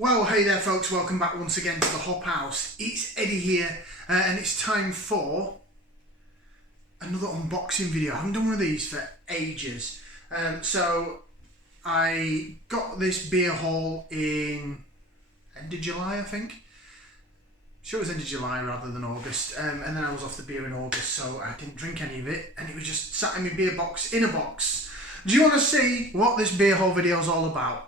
Well, hey there folks, welcome back once again to the Hop House. It's Eddie here, and it's time for another unboxing video. I haven't done one of these for ages. So I got this beer haul in end of July, I think. Sure, it was end of July rather than August, and then I was off the beer in August, so I didn't drink any of it, and it was just sat in my beer box in a box. Do you want to see what this beer haul video is all about?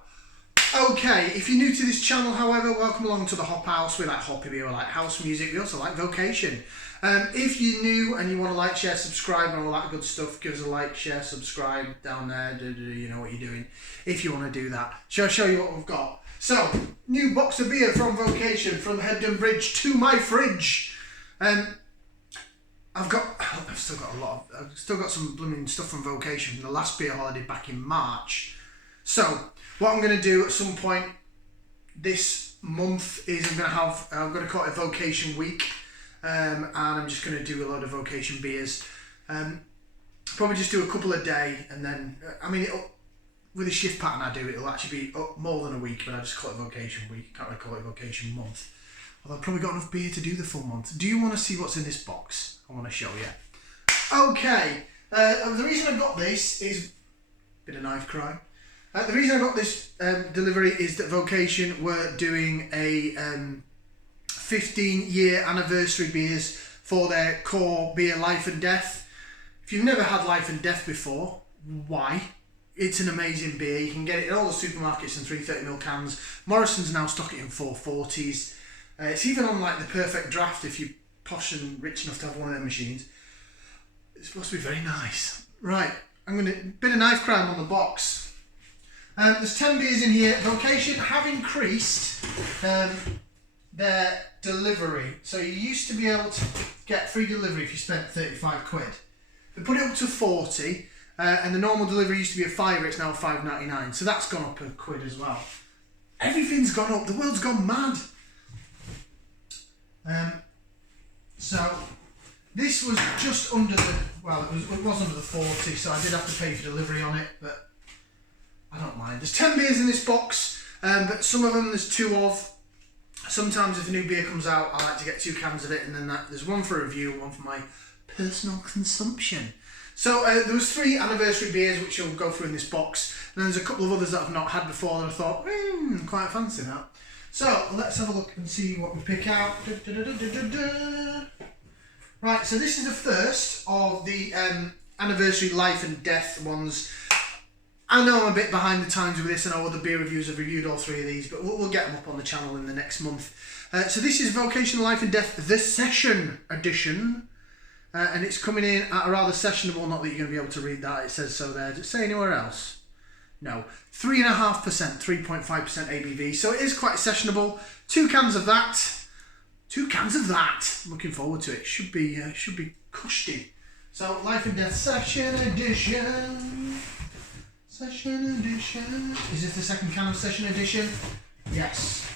Okay, if you're new to this channel, however, welcome along to the Hop House. We like hoppy beer, we like house music, we also like Vocation. If you're new and you want to like, share, subscribe and all that good stuff, give us a like, share, subscribe down there, you know what you're doing. If you want to do that, shall I show you what we've got? So, new box of beer from Vocation, from Hebden Bridge to my fridge. I've still got some blooming stuff from Vocation from the last beer haul I did back in March. So, what I'm going to do at some point this month is I'm going to call it a Vocation Week, and I'm just going to do a load of Vocation beers. Probably just do a couple a day, and then, with the shift pattern I do, it'll actually be up more than a week, but I just call it Vocation Week. Can't really call it Vocation Month. Although I've probably got enough beer to do the full month. Do you want to see what's in this box? I want to show you. Okay, the reason I got this is a bit of knife crime. The reason I got this delivery is that Vocation were doing a 15-year anniversary beers for their core beer Life and Death. If you've never had Life and Death before, why? It's an amazing beer. You can get it in all the supermarkets in 330ml cans. Morrison's now stock it in 440s. It's even on like the Perfect Draft if you're posh and rich enough to have one of their machines. It's supposed to be very nice. Right, bit of knife crime on the box. There's 10 beers in here. Vocation have increased their delivery. So you used to be able to get free delivery if you spent 35 quid. They put it up to 40, and the normal delivery used to be a £5, it's now £5.99. So that's gone up a quid as well. Everything's gone up. The world's gone mad. So this was just under the, it was under the 40, so I did have to pay for delivery on it, but I don't mind. There's 10 beers in this box, but some of them there's 2 of. Sometimes if a new beer comes out, I like to get 2 cans of it, and then there's one for review and one for my personal consumption. So there was 3 anniversary beers which you'll go through in this box, and then there's a couple of others that I've not had before that I thought, quite fancy that. So let's have a look and see what we pick out. Right, so this is the first of the anniversary Life and Death ones. I know I'm a bit behind the times with this. I know other beer reviews have reviewed all 3 of these, but we'll get them up on the channel in the next month. So this is Vocation Life and Death, the Session Edition. And it's coming in at a rather sessionable, not that you're going to be able to read that, it says so there. Does it say anywhere else? No. 3.5%, 3.5% ABV. So it is quite sessionable. 2 cans of that. 2 cans of that. I'm looking forward to it. Should be cushy. So Life and Death Session Edition. Session Edition. Is this the second can of Session Edition? Yes.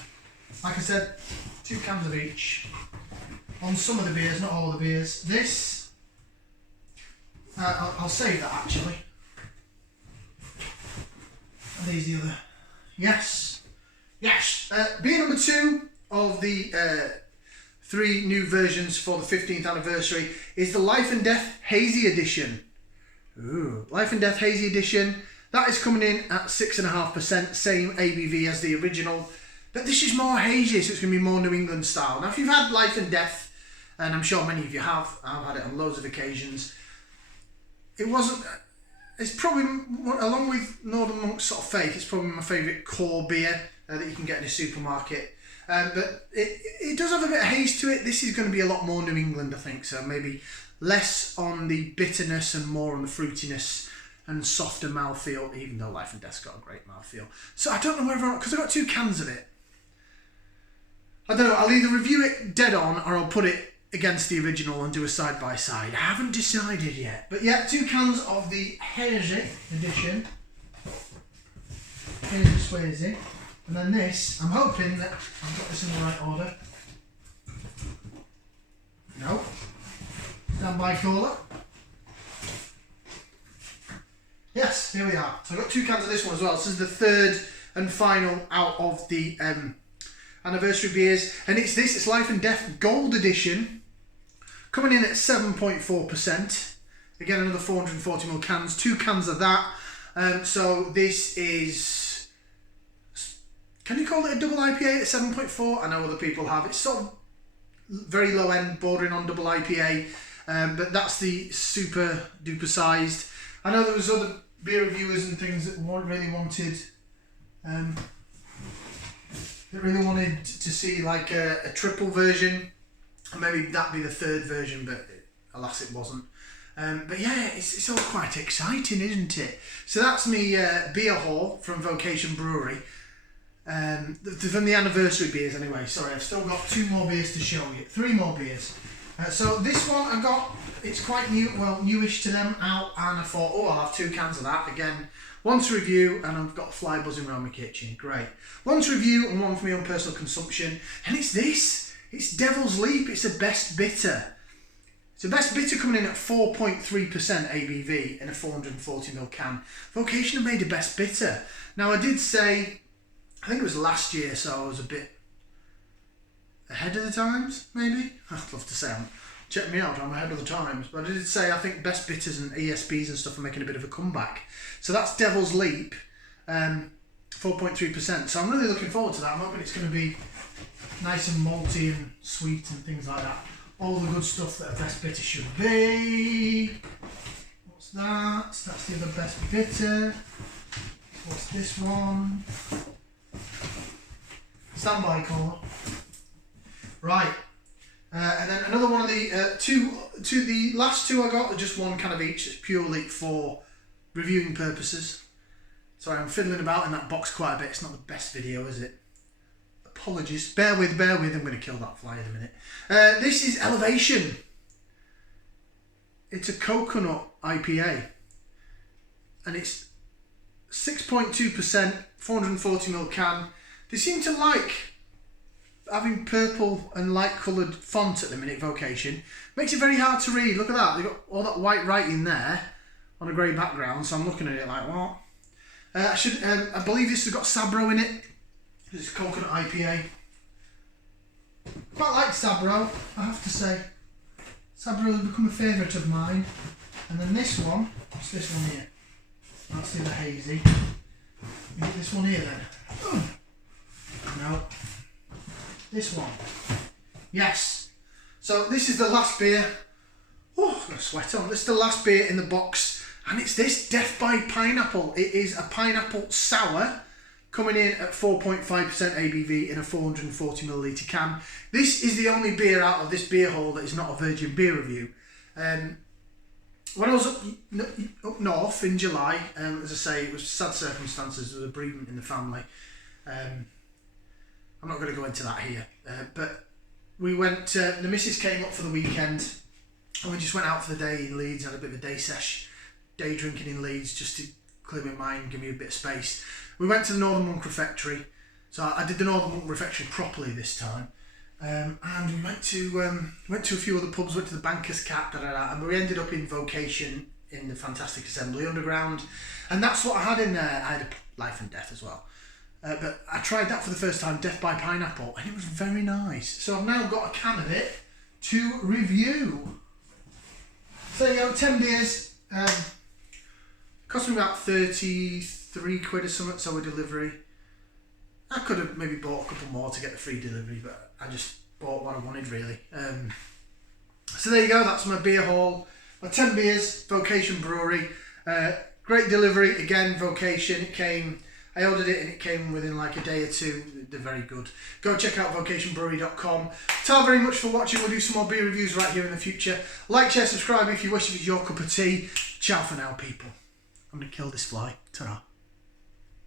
Like I said, 2 cans of each. On some of the beers, not all of the beers. This, I'll save that actually. Are these the other? Yes. Yes. Beer number 2 of the 3 new versions for the 15th anniversary is the Life and Death Hazy Edition. Ooh, Life and Death Hazy Edition. That is coming in at 6.5%, same ABV as the original. But this is more hazy, so it's going to be more New England style. Now, if you've had Life and Death, and I'm sure many of you have, I've had it on loads of occasions, it's probably, along with Northern Monk's sort of Faith, it's probably my favourite core beer that you can get in a supermarket. But it does have a bit of haze to it. This is going to be a lot more New England, I think, so maybe less on the bitterness and more on the fruitiness and softer mouthfeel, even though Life and Death's got a great mouthfeel. So I don't know whether, because I've got 2 cans of it, I don't know, I'll either review it dead on or I'll put it against the original and do a side-by-side. I haven't decided yet. But yeah, 2 cans of the Hazy Edition. Hazy Swazy. And then this, I'm hoping that I've got this in the right order. No. Standby caller. Yes, here we are. So I've got 2 cans of this one as well. This is the 3rd and final out of the anniversary beers, and it's Life and Death Gold Edition, coming in at 7.4%. Again, another 440ml cans, 2 cans of that. So this is, can you call it a double IPA at 7.4? I know other people have. It's sort of very low end, bordering on double IPA, but that's the super duper sized. I know there was other beer reviewers and things that really wanted to see like a triple version, and maybe that'd be the 3rd version, but alas it wasn't. But yeah, it's all quite exciting, isn't it? So that's me beer haul from Vocation Brewery. From the anniversary beers anyway. Sorry, I've still got 2 more beers to show you. 3 more beers. So this one I got, it's quite new, well, newish to them, out, and I thought, oh, I'll have 2 cans of that. Again, 1 to review, and I've got a fly buzzing around my kitchen. Great. 1 to review and 1 for my own personal consumption. And it's this. It's Devil's Leap. It's a best bitter. It's a best bitter coming in at 4.3% ABV in a 440ml can. Vocation have made a best bitter. Now I did say, I think it was last year, so I was a bit ahead of the times, maybe? I'd love to say check me out, I'm ahead of the times. But I did say I think best bitters and ESBs and stuff are making a bit of a comeback. So that's Devil's Leap, 4.3%. So I'm really looking forward to that. I'm hoping it's going to be nice and malty and sweet and things like that. All the good stuff that a best bitter should be. What's that? That's the other best bitter. What's this one? Standby caller. Right. And then another one of the the last 2 I got are just 1 can of each. It's purely for reviewing purposes. Sorry, I'm fiddling about in that box quite a bit. It's not the best video, is it? Apologies. Bear with. I'm going to kill that fly in a minute. This is Elevation. It's a coconut IPA. And it's 6.2%, 440ml can. They seem to like having purple and light coloured font at the minute, Vocation. Makes it very hard to read. Look at that. They've got all that white writing there on a grey background, so I'm looking at it like, what? I believe this has got Sabro in it. This is coconut IPA. Quite like Sabro, I have to say. Sabro has become a favourite of mine. And then this one, what's this one here? That's the other hazy. You get this one here then. No. This one. Yes. So this is the last beer. Oh, I've got a sweat on. This is the last beer in the box. And it's this Death by Pineapple. It is a pineapple sour, coming in at 4.5% ABV in a 440ml can. This is the only beer out of this beer haul that is not a virgin beer review. When I was up north in July, as I say, it was sad circumstances. There was a bereavement in the family. I'm not going to go into that here. But we went, the missus came up for the weekend, and we just went out for the day in Leeds, had a bit of a day drinking in Leeds, just to clear my mind, give me a bit of space. We went to the Northern Monk Refectory. So I did the Northern Monk Refectory properly this time. And we went to a few other pubs, went to the Banker's Cat, and we ended up in Vocation in the Fantastic Assembly Underground. And that's what I had in there. I had a Life and Death as well. But I tried that for the first time, Death by Pineapple, and it was very nice. So I've now got a can of it to review. So you know, 10 beers. Cost me about 33 quid or something, so a delivery. I could have maybe bought a couple more to get the free delivery, but I just bought what I wanted really. So there you go, that's my beer haul. My 10 beers, Vocation Brewery. Great delivery, again, Vocation. I ordered it and it came within like a day or 2. They're very good. Go check out vocationbrewery.com. Thank very much for watching. We'll do some more beer reviews right here in the future. Like, share, subscribe if you wish, if it's your cup of tea. Ciao for now, people. I'm going to kill this fly. Ta-ra.